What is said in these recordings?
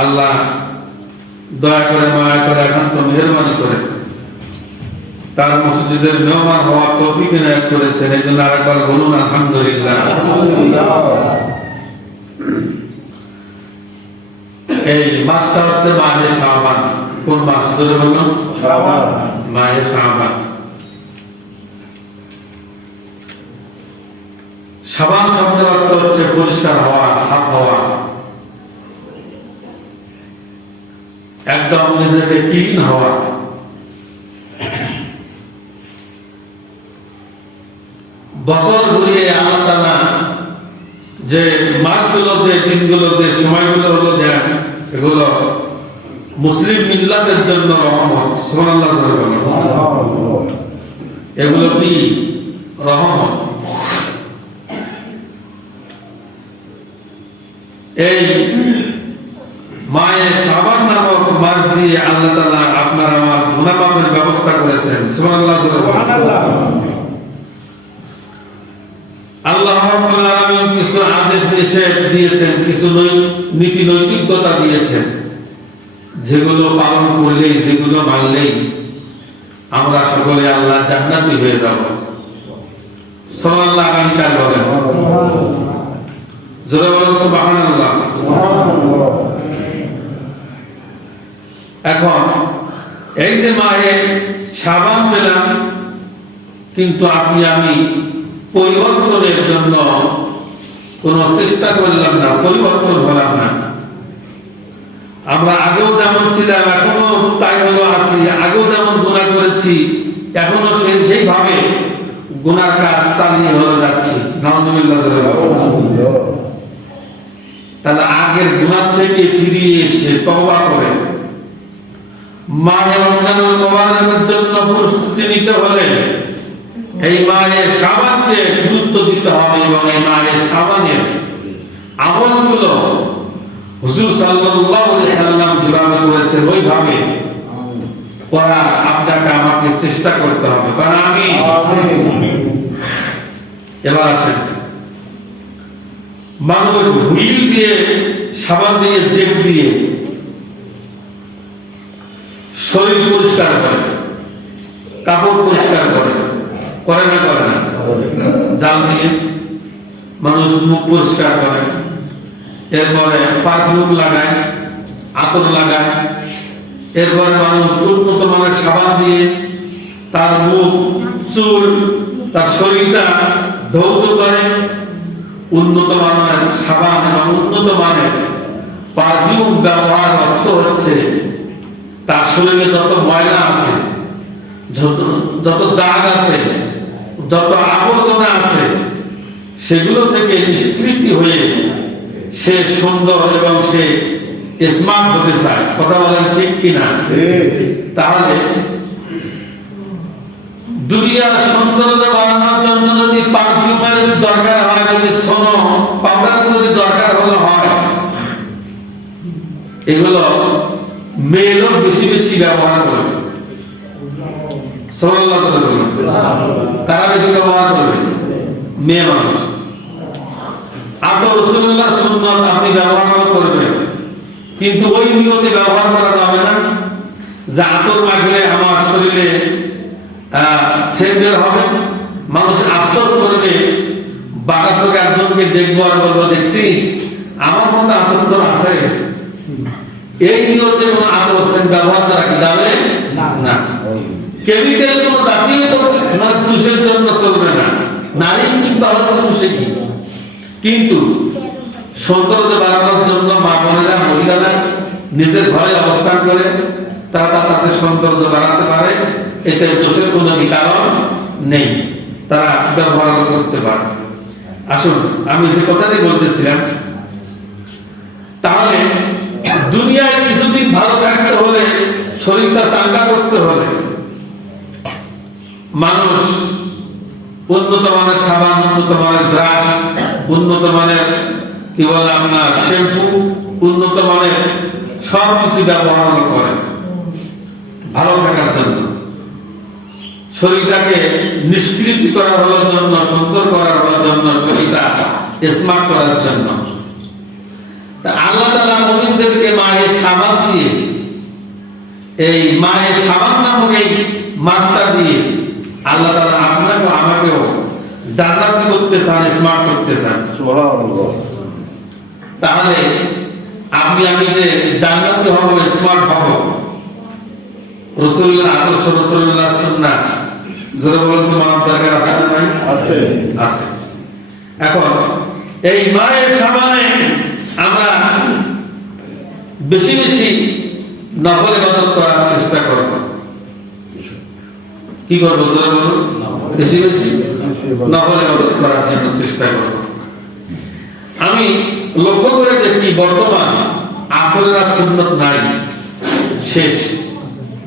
আল্লাহ দয়া করে মায়া করে একান্ত মেহেরবানি করে তার মসজিদের মেহমান হওয়ার তৌফিক ইনায়াত করেছেন। এই জন্য আরেকবার বলুন আলহামদুলিল্লাহ। এই মাসটা হচ্ছে মাহে শাবান। কোন মাস ধরে বলুন? শাবান। মাহে শাবান। শাবান শব্দের অর্থ হচ্ছে পরিষ্কার হওয়া, সাফ হওয়া, একদম নিজেকে ক্লিন হওয়া। বছর ঘুরিয়ে আল্লাহ তাআলা যে মাসগুলো, যে দিনগুলো, যে সময়গুলো হলো দেন, এগুলো মুসলিম মিল্লাতের জন্য রহমত। সুবহানাল্লাহ। এগুলো কি রহমত? এই মায়ে শাবান নামক মাস দিয়ে আল্লাহ তাআলা আপনার আমার গুনাহ মাফের ব্যবস্থা করেছেন। সুবহানাল্লাহ। আল্লাহ রাব্বুল আলামিন কিছু আদেশ নিষেধ দিয়েছেন, কিছু নীতি নৈতিকতা দিয়েছেন, যেগুলো পালন করলেই, যেগুলো মানলেই আমরা সকলে আল্লাহ জান্নাতি হয়ে যাব। সুবহানাল্লাহ। আগামীকাল বলেন জোরে বলুন সুবহানাল্লাহ। এখন এই যে মাহে শাবান পেলাম, কিন্তু আপনি আমি পরিবর্তনের জন্য কোন চেষ্টা করলাম না, পরিবর্তন হলাম না। আমরা আগেও যেমন ছিলাম এখনো তাই হলো আছি, আগেও যেমন গুনাহ করেছি এখনো সেইভাবে গুনার কাজ চালিয়ে হলো যাচ্ছি। নাউজুবিল্লাহ। তাহলে আগের গুনাহ থেকে ফিরিয়ে এসে তওবা করে মাহে রমজানুল মুবারকের জন্য প্রস্তুতি নিতে হলে এই মাহে শাবানকে গুরুত্ব দিতে হবে এবং এই মাহে শাবানের আমলগুলো হুজুর সাল্লাল্লাহু আলাইহি সাল্লাম যেভাবে করেছেন ওইভাবে করা আপনাকে আমাকে চেষ্টা করতে হবে। কারণ আমি এবার আসেন, মানুষ হুইল দিয়ে, সাবান দিয়ে, জেল দিয়ে শরীর পরিষ্কার করে, কাপড় পরিষ্কার করে, করে না করে না? জাল দিয়ে মানুষ মুখ পরিষ্কার করে, এরপরে পারফিউম লাগায়, আতর লাগায়, এরপরে মানুষ উন্নত মানের সাবান দিয়ে তার মুখ, চুল, তার শরীরটা ধৌত করে। উন্নত মানের সাবান এবং উন্নত মানের পারফিউম ব্যবহার অর্থ হচ্ছে তার শরীরে যত ময়লা আছে, যত দাগ আছে, যত আবর্জনা আছে, সেগুলো থেকে নিষ্কৃতি হয়ে সে সুন্দর এবং সে স্মার্ট হতে চায়। কথা বলেন ঠিক কিনা? তাহলে দুনিয়ার সৌন্দর্য বাড়ানোর জন্য যদি পারফিউমের দরকার হয়, যদি সোনো পাউডার যদি দরকার হলো হয়, এগুলো মেয়ে লোক বেশি বেশি ব্যবহার করে। তারা বেশি ব্যবহার করবে মেয়ে মানুষ। আতর রাসূলুল্লাহ সুন্নাত আপনি ব্যবহার করবেন, কিন্তু ওই নিয়তে ব্যবহার করা যাবে না যে আতর মাখলে আমার শরীরে সেন্ট বের হবে, মানুষ আফসোস করবে, বাগাসকে একজনকে দেখবো আর বলবো দেখছিস আমার মতো আতর তোর আছে। এই নিয়তে কোনো আতর সেন্ট ব্যবহার করা কি যাবে না। কেমিক্যাল কোনো জাতীয় মানে পুরুষের জন্য চলবে না, নারী কিন্তু আলাদা পুরুষে কি। কিন্তু সৌন্দর্য বাড়ানোর জন্য মা বোনেরা, মহিলারা নিজের ঘরে অবস্থান করে তারা তাদের সৌন্দর্য বাড়াতে পারে, এতে দোষের কোনো কারণ নেই, তারা ব্যবহার করতে পারে। আসুন আমি যে কথাটি বলতেছিলাম, তাহলে দুনিয়ায় কিছুদিন ভালো থাকতে হলে, শরীরটা চাঙ্গা করতে হলে মানুষ উন্নত মানের সাবান, উন্নত মানের ব্রাশ, উন্নত মানের কি বলে আপনার শ্যাম্পু, উন্নত মানের সব কিছু ব্যবহার করে ভালো থাকার জন্য, শরীরটাকে নিষ্কৃতি করার জন্য, সুন্দর করার জন্য, শরীরটা স্মার্ট করার জন্য। তা আল্লাহ তাআলা মুমিনদেরকে মাহে এই মায়ের সাবান নামক এই মাছটা দিয়ে আল্লাহ তাআলা আপনাকে আমাকেও জান্নাতি করতে চান, স্মার্ট করতে চান। সুবহানাল্লাহ। তাহলে আমি যে জান্নাতি হব, স্মার্ট হব, রাসূলুল্লাহ আদর্শ, রাসূলুল্লাহ সুন্নাহ জোরে বলুন তো মানব দরকার আছে না ভাই? আছে আছে। এখন এই মায়ের সাবানে আমরা বেশি বেশি নফল ইবাদত করার চেষ্টা করব। কি করব জোরে বলুন? বেশি বেশি নফল ইবাদত করার জন্য চেষ্টা করব। আমি লক্ষ্য করে দেখি বর্তমান আসরের আর সুন্নত নাই, শেষ,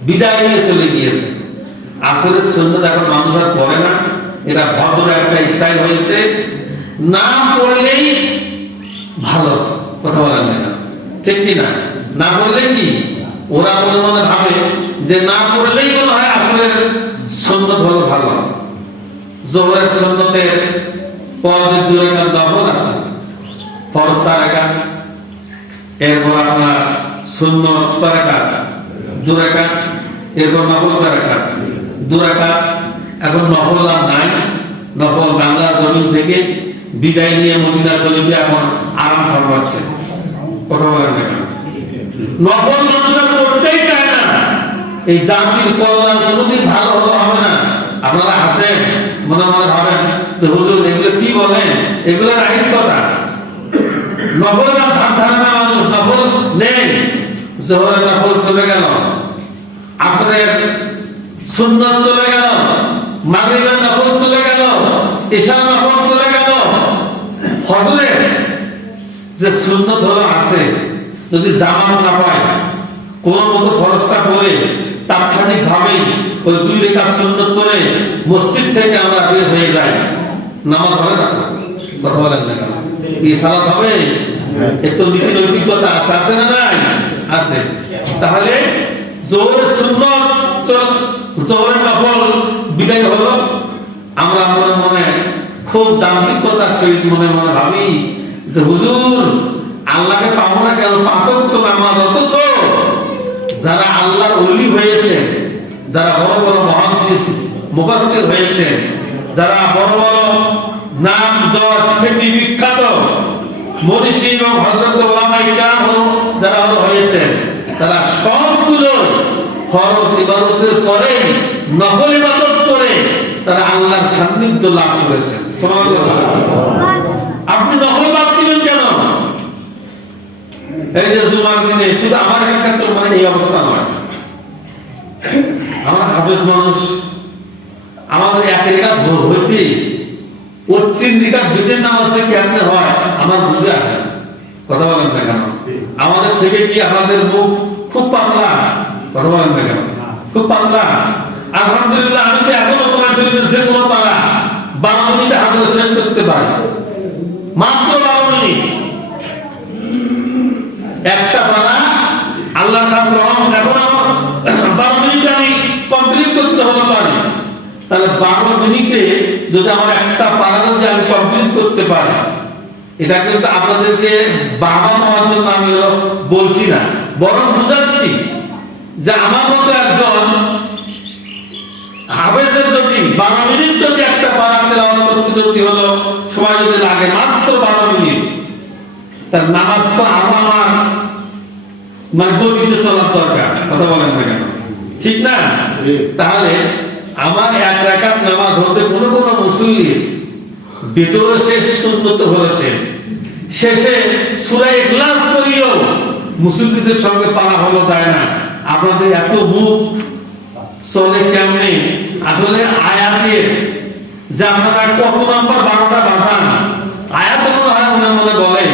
বিদায় নিয়ে চলে গিয়েছে। আসরের সুন্নত এখন মানুষ আর পড়ে না, এটা ভদ্র একটা স্টাইল হয়েছে, না পড়লেই ভালো, কথা বলেন না, ঠিক কি না? না পড়লে কি ওরা মনে মনে ভাবে যে না পড়লেই মনে হয় আসরের সুন্নত হলো ভালো। জোহরের সুন্নতের পর যে 2 রাকাত নফল আছে, ফরজ 4 রাকাত, এরপর আপনার সুন্নত 4 রাকাত, 2 রাকাত, এরপর নফল 4 রাকাত, 2 রাকাত। এখন নফল আর নাই, নফল বাংলার জমিন থেকে বিদায় নিয়ে মদিনা শরীফে এখন আরাম ফরমাচ্ছে, কথা বলেন না কেন? নফল মানুষ করতেই চায় না। এই জাতির কল্যাণ কোনোদিন ভালো হবে না। আপনারা হাসেন, মনে মনে ভাবেন যে হুজুর এগুলো কি বলেন, এগুলো রাইট কথা। নফল না ধান না, মানুষ নফল নেই। জোহরের নফল চলে গেল, আসরের সুন্নাত চলে গেল, মাগরিবের নফল চলে গেল, ইশার নফল চলে গেল। ফজরের যে সুন্নাত হলো আছে, যদি জামাত না পায় কোন মতো ফরজটা পড়ে তাৎক্ষণিক ভাবেই ওই 2 রাকাত সুন্নাত পড়ে মসজিদ থেকে আমরা বের হয়ে যাই, নামাজ হবে না? কথা বলেন না কেন? কি সালাত হবে? একটু নীতি নৈতিকতা আছে, আছে না নাই? আছে। তাহলে জোহরের সুন্নাত জোহরের নফল বিদায় হলো, আমরা মনে মনে খুব দাম্ভিকতার সহিত মনে মনে ভাবি যে হুজুর আল্লাহকে পাবো না কেন? 5 ওয়াক্ত নামাজ, অথচ যারা আল্লাহর ওলি হয়েছে, যারা বড় বড় মুহাদ্দিস মুফাসসির হয়েছে, যারা বড় বড় নাম যশ খ্যাতি বিখ্যাত মনীষী এবং হযরত উলামায়ে কিরাম যারা হয়েছে, তারা সবগুলো ফরজ ইবাদতের পরে নফল ইবাদত করে তারা আল্লাহর সান্নিধ্য লাভ করেছে। সুবহানাল্লাহ। আপনি নফল বাদ দিবেন কেন? এই যে জুমার দিনে শুধু আমার এখানকার মানে এই অবস্থা নয়, আমরা হাফেজ মানুষ, আমাদের 1 রাকাত হইতে ওর 3 রাকাত বিতের নামাজ থেকে কেমনে হয় আমার বুঝে আসে না, কথা বলেন না কেন? আমাদের থেকে কি আমাদের মুখ খুব পাতলা, কথা বলেন না কেন? খুব পাতলা। আলহামদুলিল্লাহ আমি তো এখনো কোরআন শরীফের যে কোনো পারা 12 মিনিটে হাতে শেষ করতে পারি, মাত্র 12 মিনিট। একটা পারা আল্লাহর কাছে রহমত, এখন আমার 12 মিনিটে আমি কমপ্লিট করতে হতে পারি। তাহলে 12 মিনিটে যদি আমার একটা পারা যদি আমি কমপ্লিট করতে পারি, এটা কিন্তু আপনাদেরকে বাবা পাওয়ার জন্য আমি বলছি না, বরং বুঝাচ্ছি যে আমার মতো একজন হাফেজের যদি 12 মিনিট যদি একটা পারা তেলাওয়াত করতে যদি হলো সময় যদি লাগে মাত্র 12 মিনিট, তার নামাজ তো আরো আমার মানে গতিতে চলার দরকার, কথা বলেন না কেন? ঠিক না? তাহলে আমার 1 রাকাত নামাজ হতে কোনো কোনো মুসল্লির ভিতরে শেষ, সুন্নত হলো শেষ, শেষে সূরা ইখলাস পড়িও মুসল্লিদের সঙ্গে পারা হলো যায় না। আপনাদের এত মুখ চলে কেমনে? আসলে আয়াতের যে আপনারা কত নাম্বার 12টা বাজান, আয়াত মনে হয় মনে মনে বলে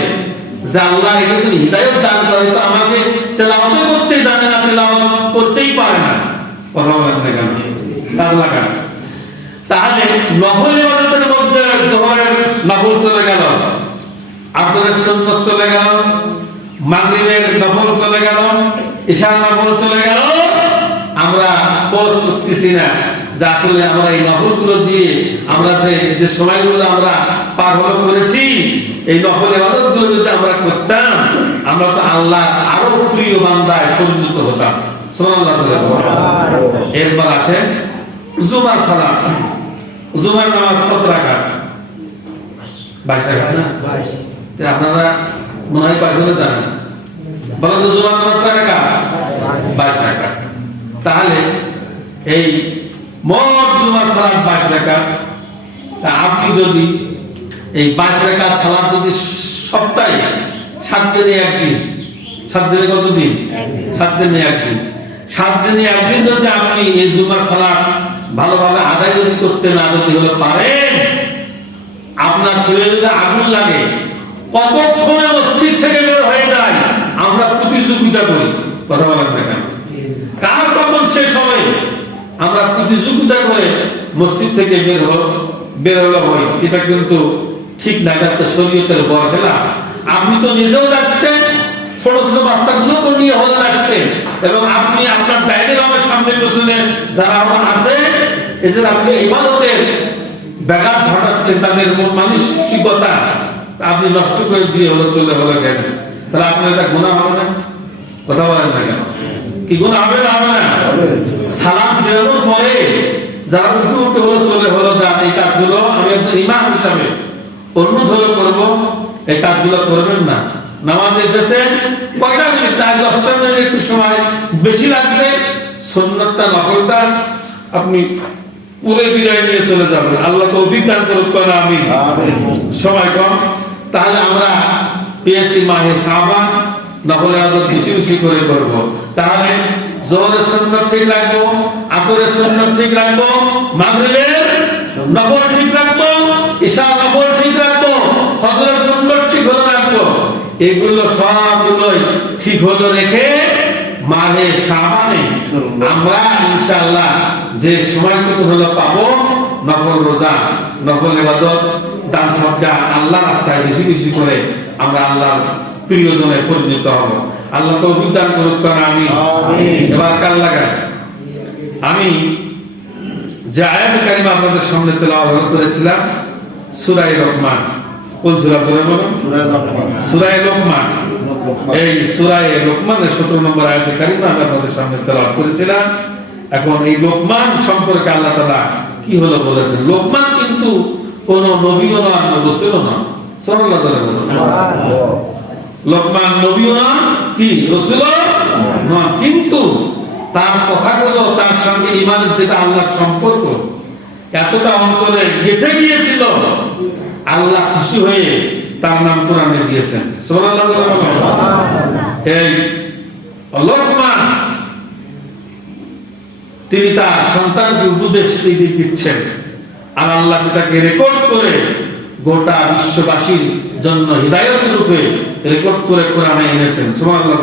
যে আল্লাহ এটা তো হিদায়াত দান করে, তো আমাকে তেলাওয়াত করতে জানে না, তেলাওয়াত করতেই পারে না, কথা বলেন না কেন? কাজ লাগা। তাহলে নফল ইবাদতের মধ্যে জোহরের নফল চলে গেল, আসরের সুন্নাত চলে গেল, মাগরিবের নফল চলে গেল, ইশার নফল চলে গেল। আমরা কোর্স করতেছি না যে আসলে আমরা এই নফলগুলো দিয়ে আমরা যে সময়গুলো আমরা পার হলো করেছি, এই নফল ইবাদতগুলো যদি আমরা করতাম, আমরা তো আল্লাহ আরো প্রিয় বান্দায় পরিণত হতাম। সুবহানাল্লাহ। এরপর আসে জুমার সালাত। জুমার নামাজ কত রাকাত? 22 রাকাত না? তো আপনারা মনে হয় কয়জনে জানেন? বলেন তো জুমার নামাজ কয় রাকাত? 22 রাকাত। তাহলে এই মোট জুমার সালাত 22 রাকাত। তা আপনি যদি এই 22 রাকাত সালাত যদি সপ্তাহে 7 দিনে একদিন, 7 দিনে কত দিন? 7 দিনে একদিন, 7 দিনে একদিন যদি আপনি এই জুমার সালাত ভালোভাবে আদায় যদি করতে না যদি হলে পারেন, আপনার শরীরে যদি আগুন লাগে, কতক্ষণে মসজিদ থেকে বের হয়ে যায় আমরা প্রতিযোগিতা করি। কথা বলেন না কেন? কার কখন শেষ হবে আমরা প্রতিযোগিতা করে মসজিদ থেকে বের হলো হয়। এটা কিন্তু ঠিক না, এটা তো শরীয়তের বড় খেলা। আপনি তো নিজেও যাচ্ছেন, ছোট ছোট বাচ্চাগুলো নিয়ে হয়ে যাচ্ছে, এবং আপনি আপনার ডাইরেক্ট আমার সামনে পেছনে যারা আমার আছে এদের আপনি ইবাদতের ব্যাঘাত ঘটাচ্ছেন, তাদের মানসিকতা আপনি নষ্ট করে দিয়ে হলো চলে হলো কেন? তাহলে আপনার এটা গুনাহ হবে না? কথা বলেন না কেন? কি গুনাহ হবে না? হবে না? সালাম ফেরানোর পরে যারা উঠে উঠে হলো চলে হলো যান, এই কাজগুলো আমি একজন ইমাম হিসাবে অনুরোধ হলো করবো, এই কাজগুলো করবেন না। নামাজ এসেছেন কয়টা মিনিট? 10টা মিনিট, একটু সময় বেশি লাগবে। সুন্নাতটা নফলটা আপনি পুরো বিদায় নিয়ে চলে যাবেন। আল্লাহ তৌফিক দান করুক না, আমিন। সময় কম, তাহলে আমরা পেয়েছি মাহে শাবান, নফল ইবাদত বেশি বেশি করে করব। তাহলে যোহরের সুন্নাত ঠিক রাখবো, আসরের সুন্নাত ঠিক রাখবো, মাগরিবের নফল ঠিক রাখবো, ইশার নফল ঠিক রাখবো, ফজরের সুন্নাত ঠিক হলো রাখবো। এগুলো সবগুলোই ঠিক হলো রেখে মাহে শাবানে আমরা ইনশাআল্লাহ যে সময়টুকু হলো পাবো, নফল রোজা, নফল ইবাদত, দান সদকা, আল্লাহর রাস্তায় বেশি বেশি করে আমরা আল্লাহর প্রিয়জনে পরিণত হব। আল্লাহ তৌফিক দান করুক, আমিন। এবার কাল লাগায় আমি যে আয়াত কারিমা আপনাদের সামনে তেলাওয়াত করেছিলাম সূরা লোকমান। কোন সূরা? সূরা লোকমান। এই সূরা লোকমানের 17 নম্বর আয়াত কারিমা আমি আপনাদের সামনে তেলাওয়াত করেছিলাম। এখন এই লোকমান সম্পর্কে আল্লাহ তাআলা কি হলো বলেছেন। লোকমান কিন্তু কোন নবীও না, রাসূলও না। সাল্লাল্লাহু আলাইহি ওয়াসাল্লাম। লোকমান নবীও না, কি রাসূলও না, কিন্তু তার কথাগুলো, তার সঙ্গে ঈমানের যেটা আল্লাহর সম্পর্ক এতটা অন্তরে গেঁথে গিয়েছিল, আল্লাহ খুশি হয়ে তার নাম কোরআনে দিয়েছেন। সুবহানাল্লাহ। এই লোকমান তিনি তার সন্তানকে উপদেশ দিচ্ছেন, আর আল্লাহ সেটাকে রেকর্ড করে গোটা বিশ্ববাসীর জন্য হিদায়াত রূপে রেকর্ড করে কোরআনে এনেছেন। সুবহানাল্লাহ।